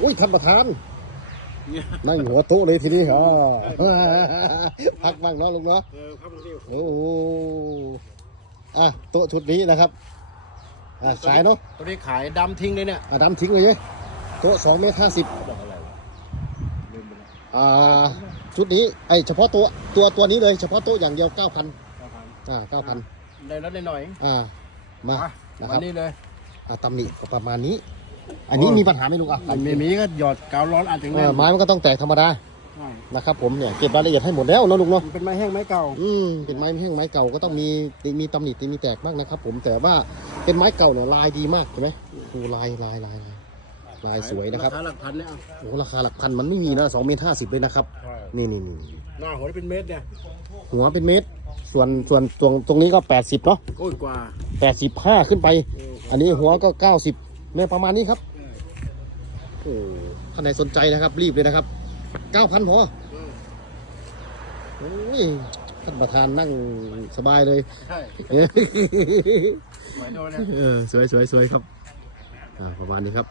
โอ้ยท่านประธานนั่งหัวโต๊ะเลยทีนี้เหรอพักบ้างเนาะลุงเนาะเออครับเร็วโอ้โหอะโต๊ะชุดนี้นะครับอะขายเนาะตัวนี้ขายดำทิ้งเลยเนี่ยอะดำทิ้งไว้เลยโต๊ะสองเมตรห้าสิบเขาบอกอะไรวะลืมไปแล้วอ่าชุดนี้ไอเฉพาะตัวตัวตัวนี้เลยเฉพาะโต๊ะอย่างเดียวเก้าพันครับอ่าเก้าพันได้แล้วได้หน่อยอ่ามาอะนะควัรับนนี้เลยอะตำหนิก็ประมาณนี้ อันนี้โอ้มีปัญหาไหมลุงอะไม่มีก็หยอดกาวร้อนอัดถึงเอแน่อนไม้มันก็ต้องแตกธรรมดาใช่นะครับผมเนี่ยเก็บรายละเอียดให้หมดแล้วเนาะลุงเนาะ มันเป็นไม้แห้งไม้เก่า อืมเป็นไม้แห้งไม้เก่าก็ต้องมีมีตำหนิตีมีแตกบ้างนะครับ ผมแต่ว่าเป็นไม้เก่าเนี่ยลายดีมากเห็นไหมโอ้ลายลายลายลายลายสวยนะครับราคาหลักพันเนี่ยอะโอ้ราคาหลักพันมันไม่มีนะสองเมตรห้าสิบเลยนะครับนี่นี่นี่หน้าหัวได้เป็นเม็ดเนี่ยหัวเป็นเมตร ส่วนส่วนตรงตรงนี้ก็แปดสิบเนาะโอ้ยกว่าแปดสิบห้าขึ้นไปเอออันนี้หัวก็เก้าสิบ เนี่ยประมาณนี้ครับโอ้ท่านไหนสนใจนะครับ รีบเลยนะครับเก้าพันพอเออโอ้ยท่านประธานนั่งสบายเลยใช่เออไหวโดนเนี่ยเออสวยสวยสวยครับอ่าประมาณนี้ครับ